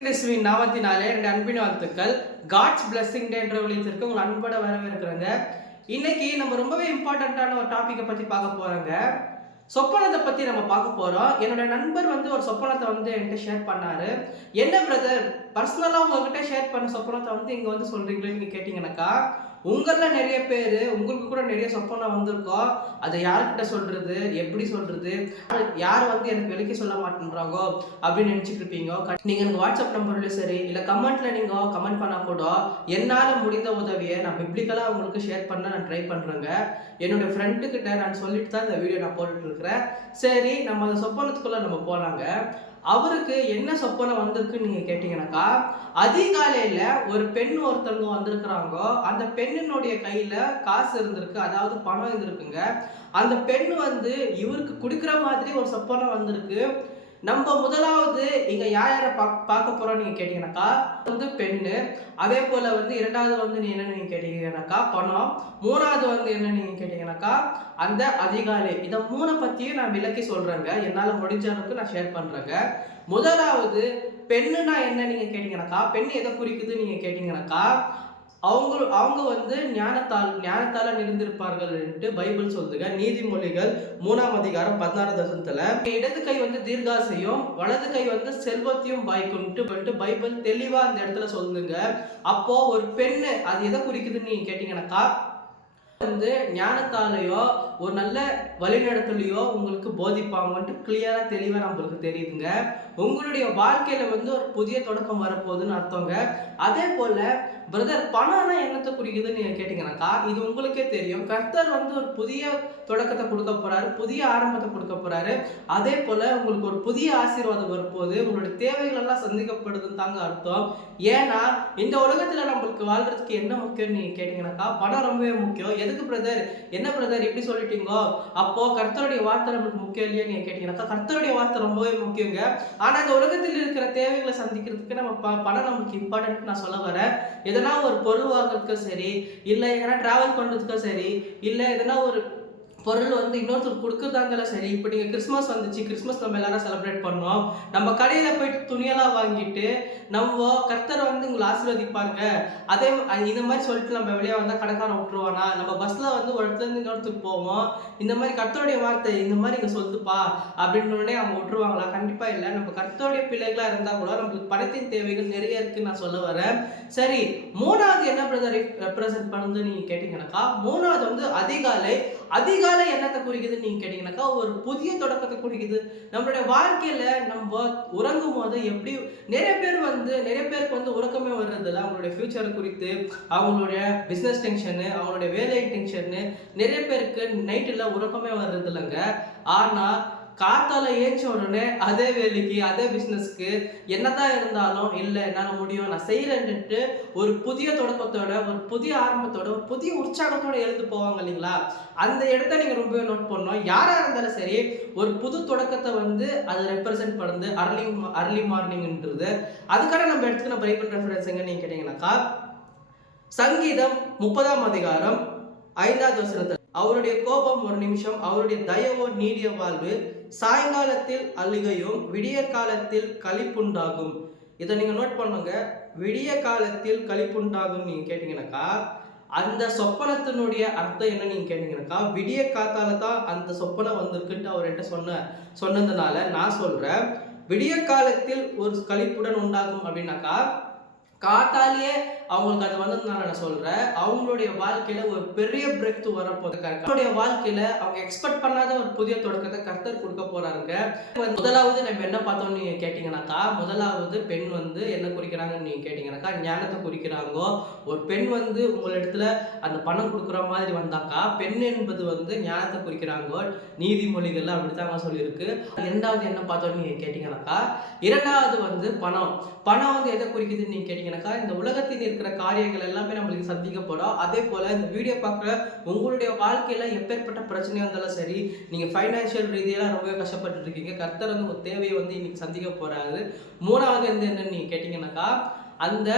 கிறிஸ்துவின் நாமத்தினாலே ரெண்டு அன்பின் வாழ்த்துக்கள். காட்ஸ் பிளஸ்ஸிங் டே என்ற உங்கள் அன்போட வரவேற்கிறேங்க. இன்னைக்கு நம்ம ரொம்பவே இம்பார்ட்டண்ட்டான ஒரு டாப்பிக்கை பற்றி பார்க்க போகிறோங்க சொப்பனத்தை பற்றி நம்ம பார்க்க போகிறோம் என்னோட நண்பர் வந்து ஒரு சொப்பனத்தை வந்து என்கிட்ட ஷேர் பண்ணார். என்ன பிரதர் பர்சனலாக உங்ககிட்ட ஷேர் பண்ண சொப்பனத்தை வந்து இங்கே வந்து சொல்கிறீங்களேன்னு நீங்கள் கேட்டிங்கனாக்கா உங்களில் நிறைய பேர் உங்களுக்கு கூட நிறைய சொப்பனம் வந்திருக்கோம். அதை யார்கிட்ட சொல்கிறது எப்படி சொல்கிறது யார் வந்து எனக்கு விலைக்கு சொல்ல மாட்டேன்றாங்கோ அப்படின்னு நினச்சிட்டு இருப்பீங்க? நீங்கள் எனக்கு வாட்ஸ்அப் நம்பர்லையும் சரி இல்லை கமெண்ட்ல நீங்கள் கமெண்ட் பண்ணால் கூட என்னால் முடிந்த உதவியை நான் பிப்ளிக்கலாக உங்களுக்கு ஷேர் பண்ண நான் ட்ரை பண்ணுறேங்க என்னோட ஃப்ரெண்டு கிட்ட நான் சொல்லிட்டு தான் இந்த வீடியோ நான் போட்டுட்டு இருக்கிறேன். சரி நம்ம அந்த சொப்பனத்துக்குள்ளே நம்ம போகலாங்க அவருக்கு என்ன சொப்பனை வந்திருக்குன்னு நீங்கள் கேட்டிங்கனாக்கா அதிகாலையில் ஒரு பெண் ஒருத்தவங்க வந்திருக்கிறாங்க அந்த பெண்ணினுடைய கையில் காசு இருந்திருக்கு அதாவது பணம் இருந்திருக்குங்க. அந்த பெண் வந்து இவருக்கு கொடுக்குற மாதிரி ஒரு சொப்பனம் வந்திருக்கு. நம்ம முதலாவது இங்க யார் யாரை பார்க்க பார்க்க போறோம் நீங்க கேட்டீங்கன்னாக்கா வந்து பெண்ணு. அதே போல வந்து இரண்டாவது வந்து நீ என்ன நீங்க கேட்டீங்கன்னாக்கா பணம். மூணாவது வந்து என்ன நீங்க கேட்டிங்கனாக்கா அந்த அதிகாலை இதை மூணை பத்தியும் நான் விளக்கி சொல்றேங்க. என்னால முடிஞ்ச அளவுக்கு நான் ஷேர் பண்றேங்க. முதலாவது பெண்ணுனா என்ன நீங்க கேட்டீங்கன்னாக்கா பெண் எதை குறிக்குது நீங்க கேட்டிங்கனாக்கா அவங்க அவங்க வந்து ஞானத்தால் ஞானத்தால நிறைந்திருப்பார்கள் பைபிள் சொல்லுங்க நீதிமொழிகள் மூணாம் அதிகாரம் பதினாறு தசத்துல இடது கை வந்து தீர்காசையும் வலது கை வந்து செல்வத்தையும் வாய்க்கும்ட்டு வந்துட்டு பைபிள் தெளிவா அந்த இடத்துல சொல்லுங்க அப்போ ஒரு பெண்ணு அது எதை குறிக்குதுன்னு நீங்க கேட்டீங்கன்னாக்கா வந்து ஞானத்தாலேயோ ஒரு நல்ல வழிநடத்துலையோ உங்களுக்கு போதிப்பாங்கன்ட்டு கிளியரா தெளிவா நம்மளுக்கு தெரியுதுங்க. உங்களுடைய வாழ்க்கையில வந்து ஒரு புதிய தொடக்கம் வரப்போகுதுன்னு அர்த்தங்க. அதே போல பிரதர் பணம்னா என்னத்தை குறிக்குதுன்னு நீங்க கேட்டீங்கன்னாக்கா இது உங்களுக்கே தெரியும். கர்த்தர் வந்து ஒரு புதிய தொடக்கத்தை கொடுக்க போறாரு புதிய ஆரம்பத்தை கொடுக்க போறாரு. அதே போல உங்களுக்கு ஒரு புதிய ஆசீர்வாதம் வரும்போது உங்களுடைய தேவைகள் எல்லாம் சந்திக்கப்படுதுன்னு தாங்க அர்த்தம். ஏன்னா இந்த உலகத்துல நம்மளுக்கு வாழ்றதுக்கு என்ன முக்கியம்னு நீங்க கேட்டீங்கன்னாக்கா பணம் ரொம்பவே முக்கியம். எதுக்கு பிரதர் என்ன பிரதர் இப்படி சொல்லிட்டீங்கோ? அப்போ கர்த்தருடைய வார்த்தை நம்மளுக்கு முக்கியம் இல்லையா நீங்க கேட்டீங்கன்னாக்கா கர்த்தருடைய வார்த்தை ரொம்பவே முக்கியங்க. ஆனா இந்த உலகத்தில் இருக்கிற தேவைகளை சந்திக்கிறதுக்கு நம்ம ப- பணம் நமக்கு இம்பார்ட்டன்ட் நான் சொல்ல வரேன். எதனா ஒரு பொருள் வாங்குறதுக்கும் சரி இல்லை எதனா டிராவல் பண்ணுறதுக்கும் சரி இல்லை எதனா ஒரு பொருள் வந்து இன்னொருத்தர் கொடுக்குறதாங்கல்ல சரி. இப்போ நீங்கள் கிறிஸ்மஸ் வந்துச்சு கிறிஸ்மஸ் நம்ம எல்லாரும் செலிப்ரேட் பண்ணோம். நம்ம கடையில் போயிட்டு துணியெல்லாம் வாங்கிட்டு நம்ம கர்த்தரை வந்து உங்களை ஆசீர்வதிப்பாங்க அதே இந்த மாதிரி சொல்லிட்டு நம்ம வெளியே வந்தால் கடைக்காரன் விட்டுருவானா? நம்ம பஸ்ஸில் வந்து ஒரு இடத்துலேருந்து இன்னொருத்துக்கு போவோம். இந்த மாதிரி கர்த்தருடைய வார்த்தை இந்த மாதிரி இங்கே சொல்லுப்பா அப்படின்னு உடனே அவங்க விட்டுருவாங்களா? கண்டிப்பாக இல்லை. நம்ம கர்த்தருடைய பிள்ளைகளாக இருந்தால் கூட நம்மளுக்கு பணத்தின் தேவைகள் நிறைய இருக்குன்னு நான் சொல்ல வரேன். சரி மூணாவது என்ன பிரதர் ரெப்ரசென்ட் பண்ணுது நீங்கள் கேட்டிங்கனாக்கா மூணாவது வந்து அதிகாலை அதிகாலை என்னத்தை குறிக்குதுன்னு நீங்கள் கேட்டிங்கனாக்கா ஒரு புதிய தொடக்கத்தை குறிக்குது. நம்மளுடைய வாழ்க்கையில நம்ம உறங்கும் போது எப்படி நிறைய பேர் வந்து நிறைய பேருக்கு வந்து உறக்கமே வர்றதில்ல. அவங்களுடைய ஃபியூச்சர் குறித்து அவங்களுடைய பிஸ்னஸ் டென்ஷனு அவங்களுடைய வேலை டென்ஷனு நிறைய பேருக்கு நைட்டில் உறக்கமே வர்றது இல்லைங்க ஆனால் காத்தால ஏஞ்ச உடனே அதே வேலைக்கு அதே பிஸ்னஸ்க்கு என்னதான் இருந்தாலும் இல்லை என்னால் முடியும் நான் செய்கிறேன்ட்டு ஒரு புதிய தொடக்கத்தோட ஒரு புதிய ஆரம்பத்தோட ஒரு புதிய உற்சாகத்தோட எழுந்து போவாங்க இல்லைங்களா? அந்த இடத்த நீங்கள் ரொம்பவே நோட் பண்ணணும். யாராக இருந்தாலும் சரி ஒரு புது தொடக்கத்தை வந்து அது ரெப்ரசென்ட் பண்ணுது அர்லி அர்லி மார்னிங்ன்றது அதுக்கான நம்ம எடுத்துக்கிற பைபிள் ரெஃபரன்ஸ் எங்க நீங்கள் கேட்டீங்கன்னாக்கா சங்கீதம் முப்பதாம் அதிகாரம் ஐந்தாவது வசனத்தில் அவருடைய கோபம் ஒரு நிமிஷம் அவருடைய தயவோ நீடிய வாழ்வு சாயங்காலத்தில் அழுகையும் விடிய காலத்தில் கழிப்புண்டாகும் இதை நீங்கள் நோட் பண்ணுங்க. விடிய காலத்தில் கழிப்புண்டாகும் நீங்கள் கேட்டீங்கன்னாக்கா அந்த சொப்பனத்தினுடைய அர்த்தம் என்ன நீங்கள் கேட்டீங்கன்னாக்கா விடிய காத்தால தான் அந்த சொப்பனம் வந்திருக்குன்ட்டு அவர் என்கிட்ட சொன்ன சொன்னதுனால நான் சொல்கிறேன் விடிய காலத்தில் ஒரு கழிப்புடன் உண்டாகும் அப்படின்னாக்கா காத்தாலேயே அவங்களுக்கு அது வந்ததுனால நான் சொல்றேன் அவங்களுடைய வாழ்க்கையில ஒரு பெரிய பிரேக் த்ரூ வரப்போகுது. கர்த்தருடைய வாழ்க்கையில அவங்க எக்ஸ்பெக்ட் பண்ணாத ஒரு புதிய தொடக்கத்தை கர்த்தர் கொடுக்க போறாருங்க. முதலாவது நம்ம என்ன பார்த்தோம்னு நீங்க கேட்டீங்கன்னாக்கா முதலாவது பெண் வந்து என்ன குறிக்கிறாங்கன்னு நீங்க கேட்டீங்கன்னாக்கா ஞானத்தை குறிக்கிறாங்கோ ஒரு பெண் வந்து உங்களிடத்துல அந்த பணம் கொடுக்குற மாதிரி வந்தாக்கா பெண் என்பது வந்து ஞானத்தை குறிக்கிறாங்கோ நீதிமொழிகள் அப்படித்தாங்க சொல்லியிருக்கு. இரண்டாவது என்ன பார்த்தோம்னு நீங்க கேட்டீங்கன்னாக்கா இரண்டாவது வந்து பணம். பணம் வந்து எதை குறிக்குதுன்னு நீங்க கேட்டீங்கன்னாக்கா இந்த உலகத்தின் இருக்கிற காரியங்கள் எல்லாமே நம்மளுக்கு சந்திக்கப்படும். அதே போல இந்த வீடியோ பார்க்குற உங்களுடைய வாழ்க்கையில எப்பேற்பட்ட பிரச்சனை இருந்தாலும் சரி நீங்க ஃபைனான்சியல் ரீதியெல்லாம் ரொம்பவே கஷ்டப்பட்டு இருக்கீங்க. கர்த்தர் வந்து ஒரு தேவையை வந்து இன்னைக்கு சந்திக்க போறாரு. மூணாவது வந்து என்னன்னு நீங்க கேட்டீங்கன்னாக்கா அந்த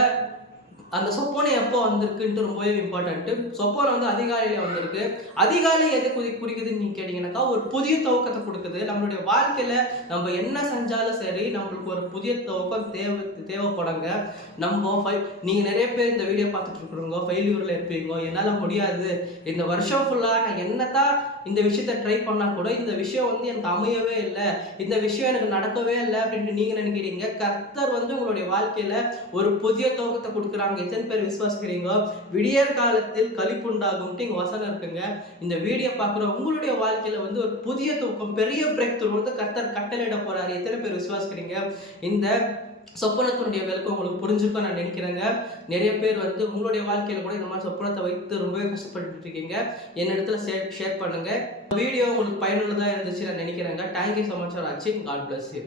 அந்த சொப்பனை எப்போ வந்திருக்குன்ட்டு ரொம்பவே இம்பார்ட்டன்ட்டு சொப்பனை வந்து அதிகாலையில் வந்திருக்கு. அதிகாலை எதை குறி குறிக்குதுன்னு நீங்க ஒரு புதிய துவக்கத்தை கொடுக்குது. நம்மளுடைய வாழ்க்கையில் நம்ம என்ன செஞ்சாலும் சரி நம்மளுக்கு ஒரு புதிய துவக்கம் தேவை தேவைப்படுங்க. நம்ம ஃபை- நீங்கள் நிறைய பேர் இந்த வீடியோ பார்த்துட்டு இருக்கிறவங்க ஃபெயில்யூரில் இருப்பீங்க. என்னால் முடியாது. இந்த வருஷம் ஃபுல்லாக நான் என்னத்தான் இந்த விஷயத்த ட்ரை பண்ணால் கூட இந்த விஷயம் வந்து எனக்கு அமையவே இல்லை. இந்த விஷயம் எனக்கு நடக்கவே இல்லை அப்படின்ட்டு நீங்கள் நினைக்கிறீங்க. கர்த்தர் வந்து உங்களுடைய வாழ்க்கையில் ஒரு புதிய துவக்கத்தை கொடுக்குறாங்க. எத்தனை பேர் விசுவாசிக்கிறீங்க? விடியற் காலத்தில் கழிப்புண்டாகும்ட்டு இங்கே வசனம் இருக்குங்க. இந்த வீடியோ பார்க்குற உங்களுடைய வாழ்க்கையில் வந்து ஒரு புதிய துவக்கம் பெரிய பிரேக் வந்து கர்த்தர் கட்டளையிட போகிறாரு எத்தனை பேர் விசுவாசிக்கிறீங்க? இந்த சொப்பனத்தினுடைய விளக்கம் உங்களுக்கு புரிஞ்சுக்க நான் நினைக்கிறேங்க. நிறைய பேர் வந்து உங்களுடைய வாழ்க்கையில் கூட இந்த மாதிரி சொப்பனத்தை வைத்து ரொம்பவே கஷ்டப்பட்டு இருக்கீங்க. என் இடத்துல ஷேர் ஷேர் பண்ணுங்கள் வீடியோ உங்களுக்கு பயனுள்ளதாக இருந்துச்சு நான் நினைக்கிறேங்க. Thank you so much for வாட்சிங் காட் பிளஸ் யூ